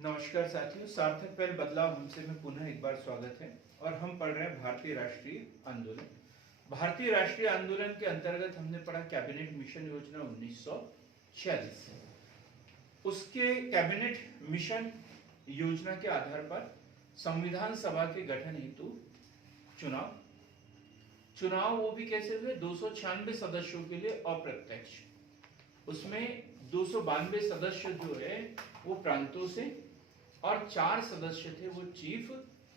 नमस्कार साथियों, सार्थक पहल बदलाव हमसे में पुनः एक बार स्वागत है। और हम पढ़ रहे हैं भारतीय राष्ट्रीय आंदोलन। भारतीय राष्ट्रीय आंदोलन के अंतर्गत हमने पढ़ा कैबिनेट मिशन योजना 1946। उसके कैबिनेट मिशन योजना के आधार पर संविधान सभा के गठन हेतु चुनाव वो भी कैसे हुए? 296 सदस्यों के लिए अप्रत्यक्ष। उसमें 292 सदस्य जो है वो प्रांतों से और 4 सदस्य थे वो चीफ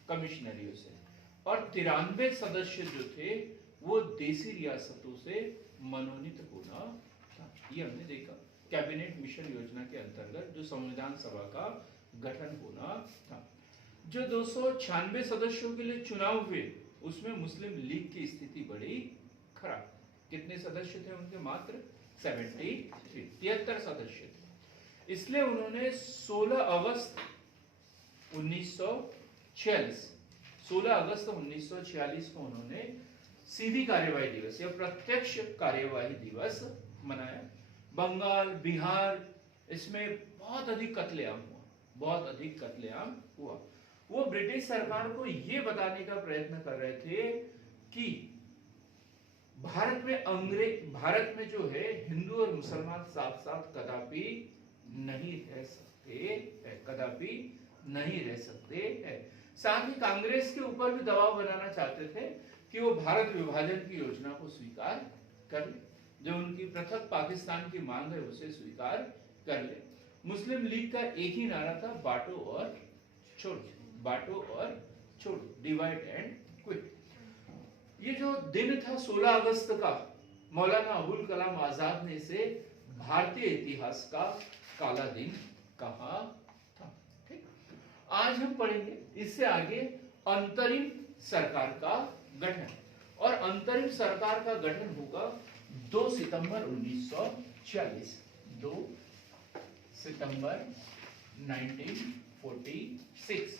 कमिश्नरियों से और 93 सदस्य जो थे वो देसी रियासतों से मनोनीत होना था। ये हमने देखा कैबिनेट मिशन योजना के अंतर्गत जो संविधान सभा का गठन होना था। जो 296 सदस्यों के लिए चुनाव हुए उसमें मुस्लिम लीग की स्थिति बड़ी खराब। कितने सदस्य थे उनके? मात्र 73 सदस्य थे। इसलिए उन्होंने 16 अगस्त 1946 को उन्होंने सीधी कार्यवाही दिवस या प्रत्यक्ष कार्यवाही दिवस मनाया। बंगाल, बिहार, इसमें बहुत अधिक कत्लेआम हुआ। वो ब्रिटिश सरकार को यह बताने का प्रयत्न कर रहे थे कि भारत में जो है हिंदू और मुसलमान साथ साथ कदापि नहीं रह सकते हैं। साथ ही कांग्रेस के ऊपर भी दबाव बनाना चाहते थे कि वो भारत विभाजन की योजना को स्वीकार कर ले, जो उनकी पृथक पाकिस्तान की मांग है उसे स्वीकार कर ले। मुस्लिम लीग का एक ही नारा था, बांटो और छोड़ो, डिवाइड एंड क्विट। ये जो दिन था 16 अगस्त का, मौलाना अबुल कलाम आजाद ने इसे भारतीय इतिहास का काला दिन कहा था। ठीक, आज हम पढ़ेंगे इससे आगे अंतरिम सरकार का गठन। और अंतरिम सरकार का गठन होगा 2 सितंबर 1946। 2 सितंबर 1946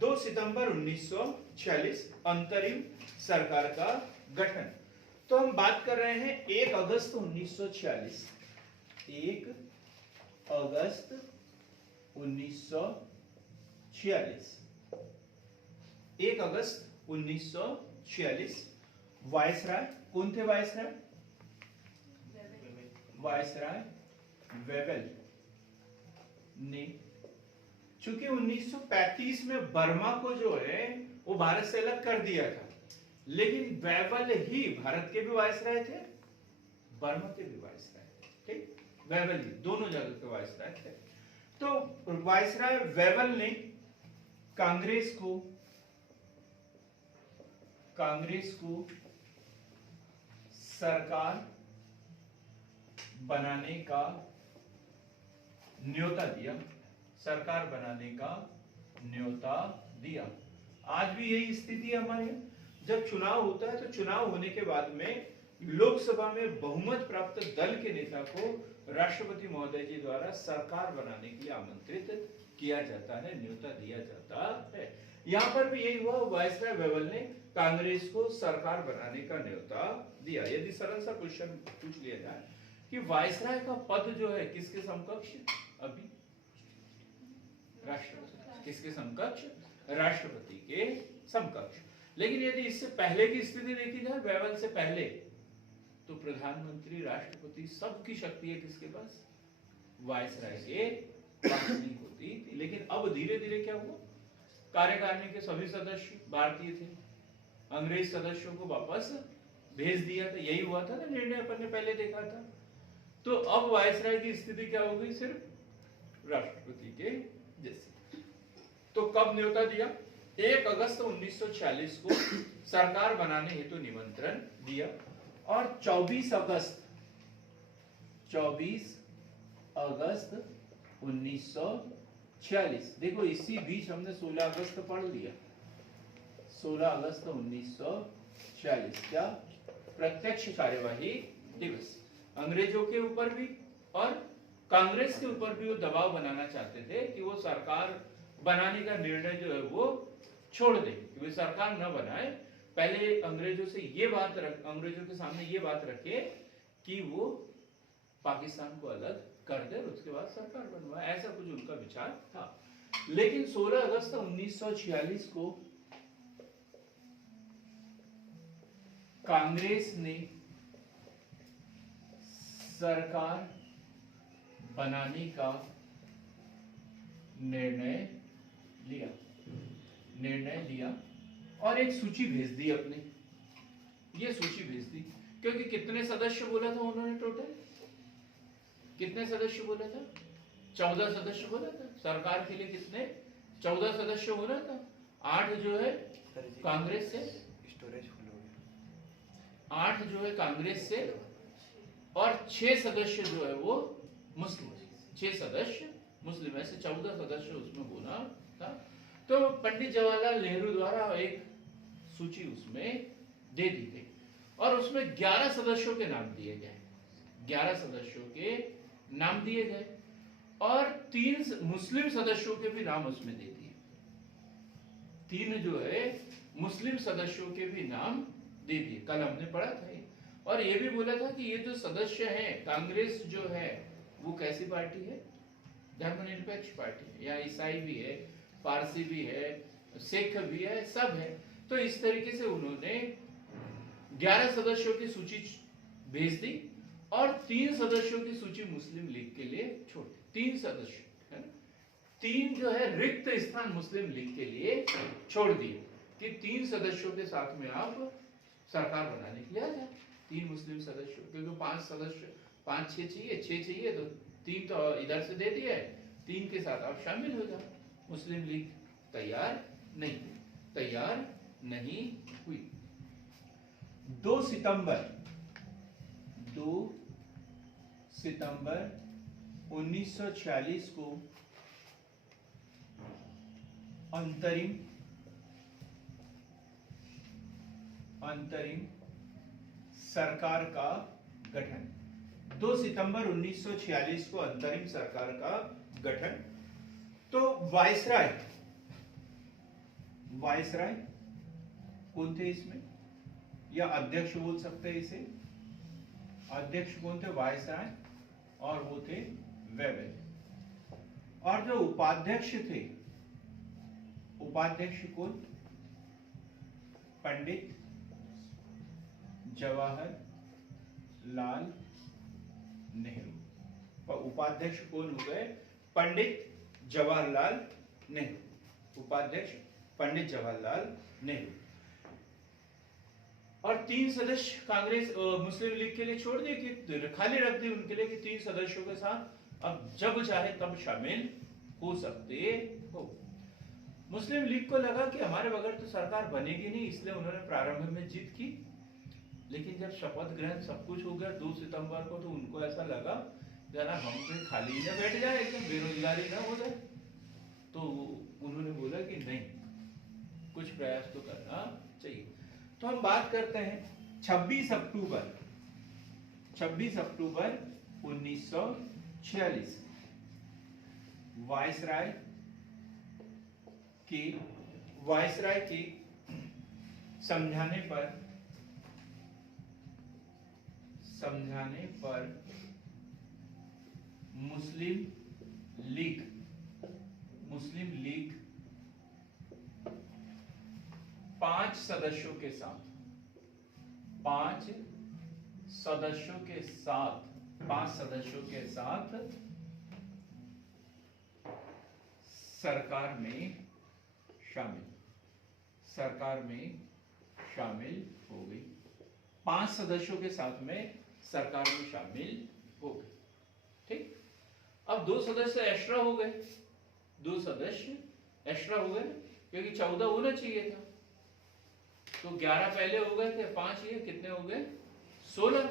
2 सितंबर 1946 अंतरिम सरकार का गठन। तो हम बात कर रहे हैं 1 अगस्त 1946। 1 अगस्त 1946 1 अगस्त 1946 वायसराय कौन थे? वायसराय वेवेल ने, चूंकि 1935 में बर्मा को जो है वो भारत से अलग कर दिया था, लेकिन वेवेल ही भारत के भी वायसराय थे, बर्मा के भी वायसराय थे। ठीक, वेवेल ही दोनों जगह के वायसराय थे। तो वायसराय वेवेल ने कांग्रेस को सरकार बनाने का न्योता दिया। आज भी यही स्थिति है हमारे यहाँ। जब चुनाव होता है तो चुनाव होने के बाद में लोकसभा में बहुमत प्राप्त दल के नेता को राष्ट्रपति महोदय जी द्वारा सरकार बनाने के लिए आमंत्रित किया जाता है, न्योता दिया जाता है। यहाँ पर भी यही हुआ, वायसराय वेवेल ने कांग्रेस को सरकार बनाने का न्योता दिया। यदि सरल सा क्वेश्चन पूछ लिया जाए कि वायसराय का पद जो है किसके समकक्ष? अभी राष्ट्रपति। किसके समकक्ष? राष्ट्रपति के समकक्ष। लेकिन यदि इससे पहले की स्थिति देखी जाए, वेवेल से पहले, तो प्रधानमंत्री, राष्ट्रपति, सबकी शक्ति है किसके पास? वायसराय के पास नहीं होती थी। लेकिन अब धीरे धीरे क्या हुआ? कार्यकारिणी के सभी सदस्य भारतीय थे, अंग्रेज सदस्यों को वापस भेज दिया था। यही हुआ था ना निर्णय अपन ने पहले देखा था। तो अब वायसराय की स्थिति क्या हो गई? सिर्फ राष्ट्रपति के जैसे। तो कब न्योता दिया? 1 अगस्त 1946 को सरकार बनाने हेतु निमंत्रण दिया और 24 अगस्त 1946, देखो इसी बीच हमने 16 अगस्त पढ़ लिया। 16 अगस्त 1946 क्या? प्रत्यक्ष कार्यवाही दिवस। अंग्रेजों के ऊपर भी और कांग्रेस के ऊपर भी वो दबाव बनाना चाहते थे कि वो सरकार बनाने का निर्णय जो है वो छोड़ दे, कि वे सरकार न बनाए। पहले अंग्रेजों के सामने ये बात रखे कि वो पाकिस्तान को अलग कर दे, उसके बाद सरकार बनवाए, ऐसा कुछ उनका विचार था। लेकिन 16 अगस्त 1946 को कांग्रेस ने सरकार बनाने का निर्णय लिया और एक सूची भेज दी अपने, ये सूची भेज दी, क्योंकि कितने सदस्य बोला था उन्होंने, टोटल कितने सदस्य बोला था? 14 सदस्य बोला था। सरकार के लिए कितने? 14 सदस्य बोला था। 8 जो है कांग्रेस से, स्टोरेज फुल हो गया। 8 जो है कांग्रेस से और 6 सदस्य जो है वो मुस्लिम, 6 सदस्य मुस्लिम, ऐसे 14 सदस्य उसमें बोला था। तो पंडित जवाहरलाल नेहरू द्वारा एक सूची उसमें दे दी गई और उसमें 11 सदस्यों के नाम दिए गए, 11 सदस्यों के नाम दिए गए और 3 मुस्लिम सदस्यों के भी नाम उसमें दे दिए। 3 जो है मुस्लिम सदस्यों के भी नाम दे दिए, कल हमने पढ़ा था। और ये भी बोला था कि ये जो सदस्य हैं, कांग्रेस जो है वो कैसी पार्टी है? धर्मनिरपेक्ष पार्टी है। यहाँ ईसाई भी है, पारसी भी है, सिख भी है, सब है। तो इस तरीके से उन्होंने 11 सदस्यों की सूची भेज दी और 3 सदस्यों की सूची मुस्लिम लीग के लिए छोड़ दी। 3 सदस्य है ना, 3 जो है रिक्त स्थान मुस्लिम लीग के लिए छोड़ दिए कि 3 सदस्यों के साथ में आप सरकार बनाने के लिए आ जाए। 3 मुस्लिम सदस्य, क्योंकि 5 सदस्य 5-6 चाहिए, 6 चाहिए, तो 3 तो इधर से दे दिया है, 3 के साथ आप शामिल हो जाओ। मुस्लिम लीग तैयार नहीं हुई। 2 सितंबर 1946 को अंतरिम सरकार का गठन। 2 सितंबर 1946 को अंतरिम सरकार का गठन। तो वायसराय कौन थे इसमें, या अध्यक्ष बोल सकते हैं इसे। अध्यक्ष कौन थे? वायसराय, और वो थे वेवेल। और जो उपाध्यक्ष थे, उपाध्यक्ष कौन? पंडित जवाहरलाल नेहरू। उपाध्यक्ष कौन हो गए? पंडित जवाहरलाल नेहरू। उपाध्यक्ष पंडित जवाहरलाल नेहरू। और 3 सदस्य कांग्रेस मुस्लिम लीग के लिए छोड़ दिए, कि खाली रख दी उनके लिए कि 3 सदस्यों के साथ अब जब चाहे तब शामिल हो सकते हो। मुस्लिम लीग को लगा कि हमारे बगैर तो सरकार बनेगी नहीं, इसलिए उन्होंने प्रारंभ में जीत की। लेकिन जब शपथ ग्रहण सब कुछ हो गया 2 सितंबर को, तो उनको ऐसा लगा जरा हम कहीं खाली ही ना बैठ जाए, एकदम बेरोजगारी ना हो जाए। तो उन्होंने बोला कि नहीं, कुछ प्रयास तो करना चाहिए। तो हम बात करते हैं 26 अक्टूबर 1946 वायसराय के समझाने पर मुस्लिम लीग 5 सदस्यों के साथ 5 सदस्यों के साथ सरकार में शामिल हो गई। 5 सदस्यों के साथ में सरकार में शामिल हो गई। ठीक। अब 2 सदस्य एक्स्ट्रा हो गए, 2 सदस्य एक्स्ट्रा हो गए, क्योंकि 14 होना चाहिए था। तो 11 पहले हो गए थे, 5 ये कितने हो गए? 16।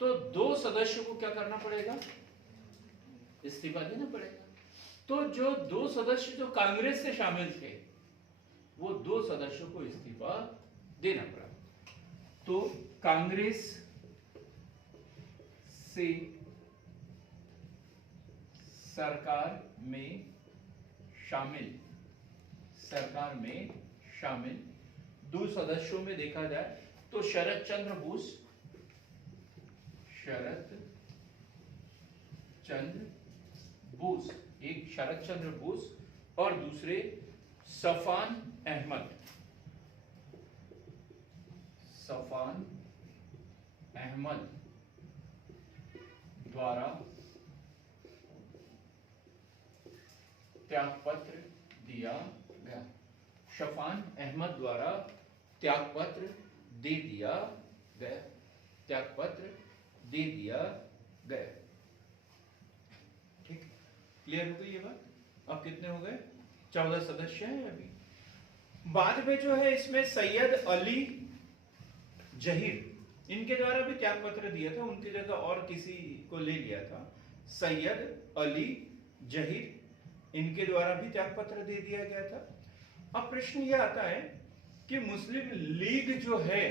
तो 2 सदस्यों को क्या करना पड़ेगा? इस्तीफा देना पड़ेगा। तो जो 2 सदस्य जो कांग्रेस से शामिल थे, वो 2 सदस्यों को इस्तीफा देना पड़ा। तो कांग्रेस से सरकार में शामिल 2 सदस्यों में देखा जाए तो शरद चंद्र बोस, एक शरद चंद्र बोस और दूसरे सफान अहमद, सफान अहमद द्वारा त्यागपत्र दिया गया। सफान अहमद द्वारा त्यागपत्र दे दिया गया, त्यागपत्र दे दिया गया। ठीक, क्लियर हो गई ये बात? अब कितने हो गए? 14 सदस्य हैं अभी। बाद में जो है इसमें सैयद अली जहीर, इनके द्वारा भी त्याग पत्र दिया था, उनकी जगह और किसी को ले लिया था। सैयद अली जहीर, इनके द्वारा भी त्याग पत्र दे दिया गया था। अब प्रश्न यह आता है कि मुस्लिम लीग जो है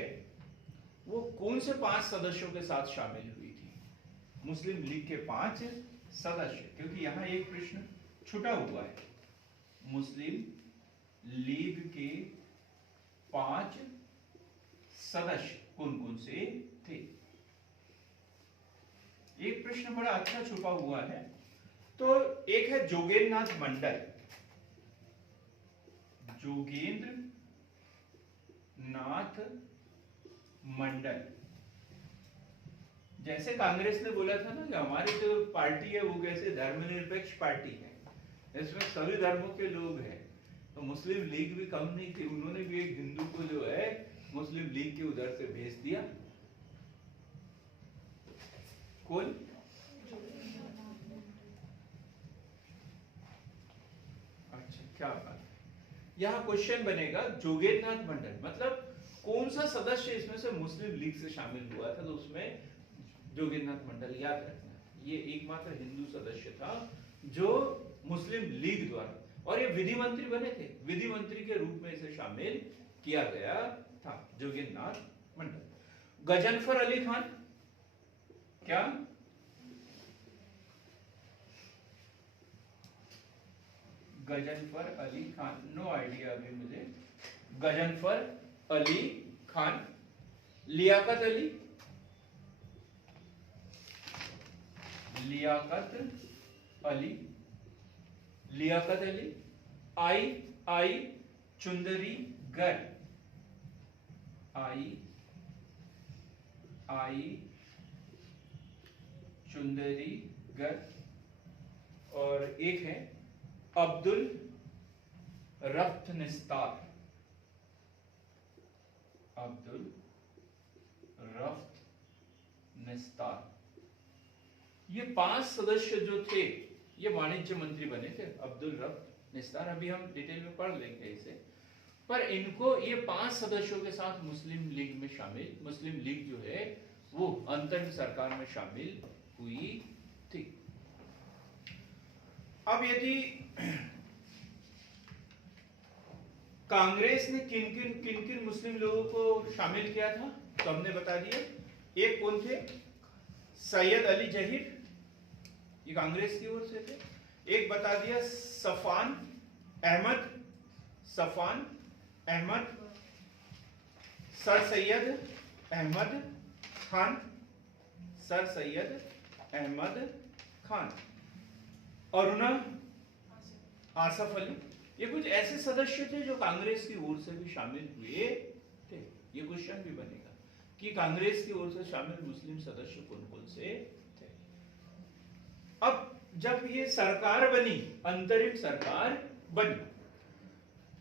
वो कौन से 5 सदस्यों के साथ शामिल हुई थी? मुस्लिम लीग के 5 सदस्य, क्योंकि यहां एक प्रश्न छूटा हुआ है। मुस्लिम लीग के 5 सदस्य कौन कौन से थे? एक प्रश्न बड़ा अच्छा छुपा हुआ है। तो एक है जोगेंद्र नाथ मंडल, जोगेंद्र नाथ मंडल। जैसे कांग्रेस ने बोला था ना कि हमारी जो पार्टी है वो कैसे धर्मनिरपेक्ष पार्टी है, इसमें सभी धर्मों के लोग हैं, तो मुस्लिम लीग भी कम नहीं थी, उन्होंने भी एक हिंदू को जो है मुस्लिम लीग के उधर से भेज दिया। कौन? अच्छा, क्या बात। यहां क्वेश्चन बनेगा जोगेंद्र नाथ मंडल मतलब कौन सा सदस्य इसमें से मुस्लिम लीग से शामिल हुआ था, तो उसमें जोगेंद्र नाथ मंडल याद रखना, ये एकमात्र हिंदू सदस्य था जो मुस्लिम लीग द्वारा, और ये विधि मंत्री बने थे, विधि मंत्री के रूप में इसे शामिल किया गया था, जोगेंद्र नाथ मंडल। गजनफर अली खान, क्या? गजनफर अली खान, नो आइडिया अभी मुझे। गजनफर अली खान। लियाकत अली, लियाकत अली, लियाकत अली। आई चुंदरीगर, आई चुंदरीगर। और एक है अब्दुल रफ्त निस्तार, अब्दुल रफ्त निस्तार। ये 5 सदस्य जो थे ये वाणिज्य मंत्री बने थे, अब्दुल रफ्त निस्तार। अभी हम डिटेल में पढ़ लेंगे इसे, पर इनको ये 5 सदस्यों के साथ मुस्लिम लीग में शामिल, मुस्लिम लीग जो है वो अंतरिम सरकार में शामिल हुई थी। अब यदि कांग्रेस ने किन किन मुस्लिम लोगों को शामिल किया था तो हमने बता दिया। एक कौन थे? सैयद अली जहीर, ये कांग्रेस की ओर से थे। एक बता दिया सफान अहमद, सफान अहमद। Sir Syed Ahmad Khan, sir Syed Ahmad Khan. अरुणा आसफ अली। ये कुछ ऐसे सदस्य थे जो कांग्रेस की ओर से भी शामिल हुए थे। ये क्वेश्चन भी बनेगा कि कांग्रेस की ओर से शामिल मुस्लिम सदस्य कौन कौन से थे। अब जब ये सरकार बनी, अंतरिम सरकार बनी,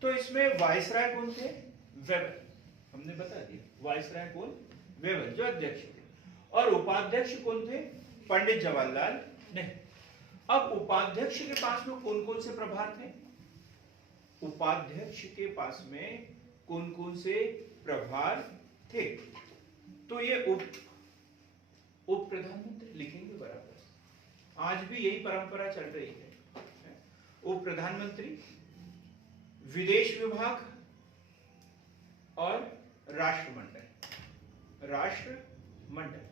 तो इसमें वायसराय कौन थे? वेबर, हमने बता दिया। वायसराय कौन? वेबर, जो अध्यक्ष थे। और उपाध्यक्ष कौन थे? पंडित जवाहरलाल नेहरू। अब उपाध्यक्ष के पास में कौन कौन से प्रभार थे? उपाध्यक्ष के पास में कौन कौन से प्रभार थे? तो ये उप प्रधानमंत्री लिखेंगे बराबर, आज भी यही परंपरा चल रही है। उप प्रधानमंत्री, विदेश विभाग और राष्ट्रमंडल, राष्ट्रमंडल।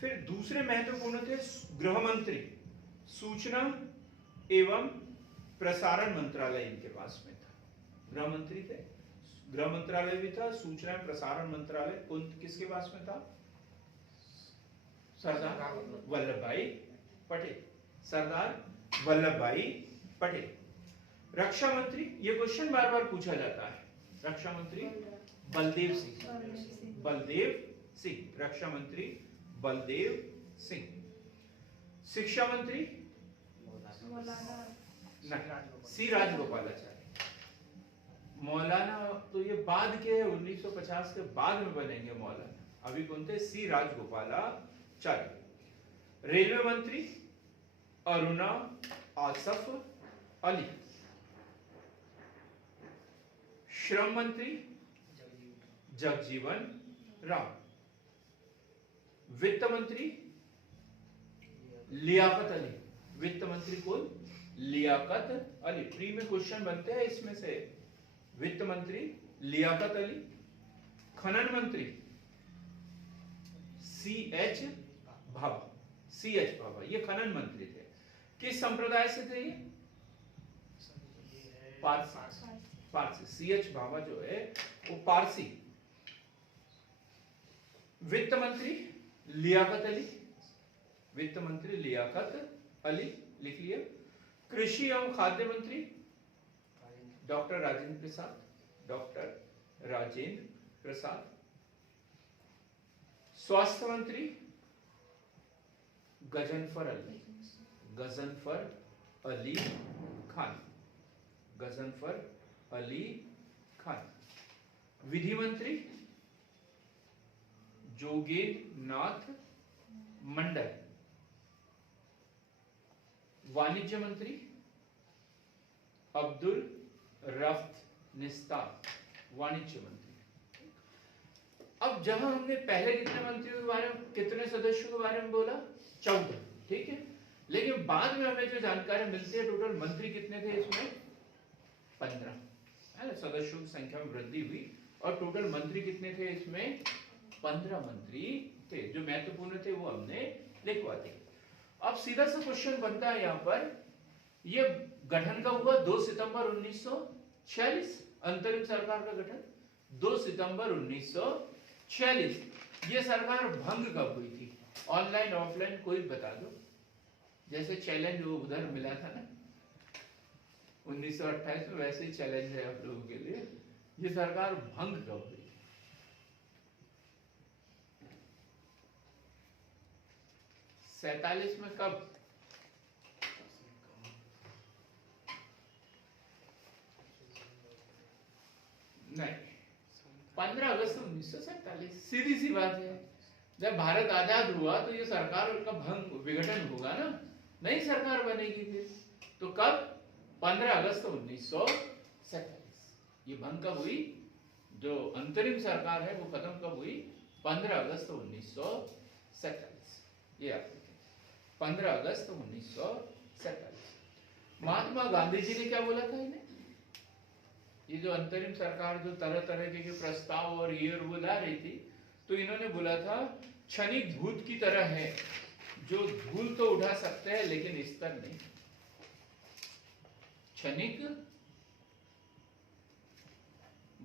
फिर दूसरे महत्वपूर्ण थे गृह मंत्री, सूचना एवं प्रसारण मंत्रालय इनके पास में था। गृह मंत्री थे, गृह मंत्रालय भी था, सूचना एवं प्रसारण मंत्रालय कौन किसके पास में था? सरदार वल्लभ भाई पटेल, सरदार वल्लभ भाई पटेल। रक्षा मंत्री, ये क्वेश्चन बार बार पूछा जाता है, रक्षा मंत्री बलदेव सिंह, बलदेव सिंह, रक्षा मंत्री बलदेव सिंह। शिक्षा मंत्री नहीं, सी राजगोपालाचारी। मौलाना तो ये बाद के 1950 के बाद में बनेंगे मौलाना, अभी कौन थे? सी राजगोपालाचारी। रेलवे मंत्री अरुणा आसफ अली। श्रम मंत्री जगजीवन राम। वित्त मंत्री लियाकत अली। वित्त मंत्री कौन? लियाकत अली। प्री में क्वेश्चन बनते हैं इसमें से। वित्त मंत्री लियाकत अली। खनन मंत्री C.H. भाभा, C.H. भाभा, ये खनन मंत्री थे। किस संप्रदाय से थे ये? पारसी। C.H. भाभा जो है वो पारसी। वित्त मंत्री लियाकत अली, वित्त मंत्री लियाकत अली, लिख लिया। कृषि एवं खाद्य मंत्री डॉक्टर राजेंद्र प्रसाद, डॉक्टर राजेंद्र प्रसाद। स्वास्थ्य मंत्री गजनफर अली, गजनफर अली खान, गजनफर अली खान। विधि मंत्री जोगेंद्र नाथ मंडल। वाणिज्य मंत्री अब्दुल रफ्त निस्तार, वाणिज्य मंत्री। अब जहां हमने पहले कितने मंत्रियों के बारे में, कितने सदस्यों के बारे में बोला? 14, ठीक है। लेकिन बाद में हमें जो जानकारी मिलती है, टोटल मंत्री कितने थे इसमें? 15, सदस्यों की संख्या में वृद्धि हुई और टोटल मंत्री कितने थे इसमें? 15 मंत्री थे। जो महत्वपूर्ण थे वो हमने लिखवा दिए। अब सीधा सा क्वेश्चन बनता है यहाँ पर, ये गठन का हुआ 2 सितंबर 1946, अंतरिम सरकार का गठन 2 सितंबर 1946। ये सरकार भंग कब हुई थी? ऑनलाइन ऑफलाइन कोई बता दो, जैसे चैलेंज वो उधर मिला था ना 1928 में, वैसे ही चैलेंज है आप लोगों के लिए। ये सरकार भंग कब हुई? 47 में कब? नहीं, 15 अगस्त 1947। सीधी सी बात है, जब भारत आजाद हुआ तो ये सरकार का भंग, विघटन होगा ना, नई सरकार बनेगी फिर। तो कब? 15 अगस्त 1947। ये भंग कब हुई? जो अंतरिम सरकार है वो खत्म कब हुई? 15 अगस्त 1947। ये आप 15 अगस्त 1947। महात्मा गांधी जी ने क्या बोला था इन्हें? ये जो अंतरिम सरकार जो तरह तरह के प्रस्ताव और ये वो ला रही थी, तो इन्होंने बोला था क्षणिक भूत की तरह है, जो धूल तो उठा सकते हैं लेकिन स्तर नहीं। क्षणिक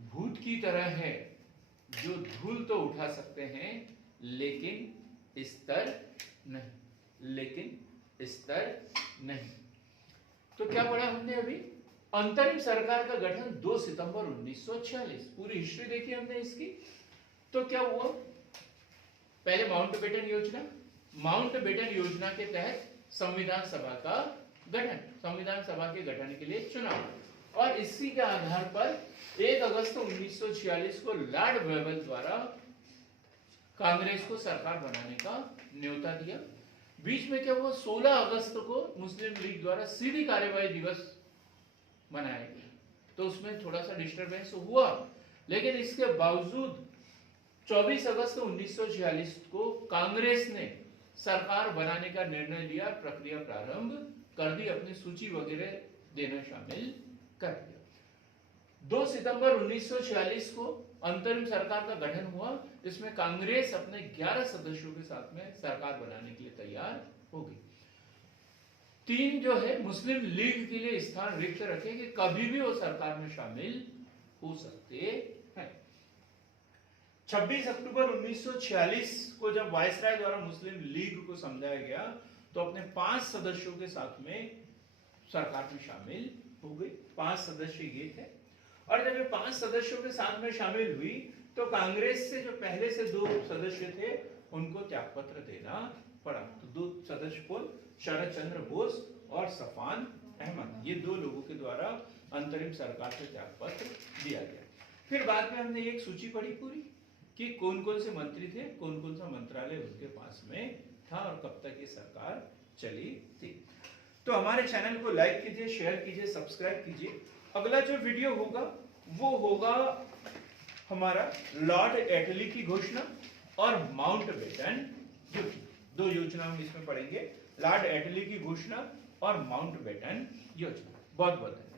भूत की तरह है, जो धूल तो उठा सकते हैं लेकिन स्तर नहीं, लेकिन स्तर नहीं। तो क्या पढ़ा हमने अभी? अंतरिम सरकार का गठन 2 सितंबर 1946। पूरी हिस्ट्री देखी हमने इसकी। तो क्या हुआ? पहले माउंटबेटन योजना, माउंटबेटन योजना के तहत संविधान सभा का गठन, संविधान सभा के गठन के लिए चुनाव, और इसी के आधार पर 1 अगस्त 1946 को लॉर्ड वेबल द्वारा कांग्रेस को सरकार बनाने का न्योता दिया। बीच में क्या हुआ? 16 अगस्त को मुस्लिम लीग द्वारा सीधी कार्यवाही दिवस मनाया गया, तो उसमें थोड़ा सा डिस्टरबेंस हुआ। लेकिन इसके बावजूद 24 अगस्त 1946 को कांग्रेस ने सरकार बनाने का निर्णय लिया, प्रक्रिया प्रारंभ कर दी, अपनी सूची वगैरह देना शामिल कर दिया। 2 सितंबर 1946 को अंतरिम सरकार का गठन हुआ। इसमें कांग्रेस अपने 11 सदस्यों के साथ में सरकार बनाने के लिए तैयार हो गई। 3 जो है मुस्लिम लीग के लिए स्थान रिक्त रखे कि कभी भी वो सरकार में शामिल हो सकते हैं। 26 अक्टूबर 1946 को जब वायसराय द्वारा मुस्लिम लीग को समझाया गया तो अपने 5 सदस्यों के साथ में सरकार में शामिल हो गई। 5 सदस्य ये थे और जब ये 5 सदस्यों के साथ में शामिल हुई तो कांग्रेस से जो पहले से 2 सदस्य थे उनको त्यागपत्र देना पड़ा। तो 2 सदस्य कौन, शरद चंद्र बोस और सफान अहमद, ये 2 लोगों के द्वारा अंतरिम सरकार से त्यागपत्र दिया गया। फिर बाद में हमने एक सूची पढ़ी पूरी कि कौन कौन से मंत्री थे, कौन कौन सा मंत्रालय उनके पास में था और कब तक ये सरकार चली थी। तो हमारे चैनल को लाइक कीजिए, शेयर कीजिए, सब्सक्राइब कीजिए। अगला जो वीडियो होगा वो होगा हमारा लॉर्ड एटली की घोषणा और माउंटबेटन योजना। 2 योजना हम इसमें पढ़ेंगे, लॉर्ड एटली की घोषणा और माउंटबेटन योजना। बहुत बहुत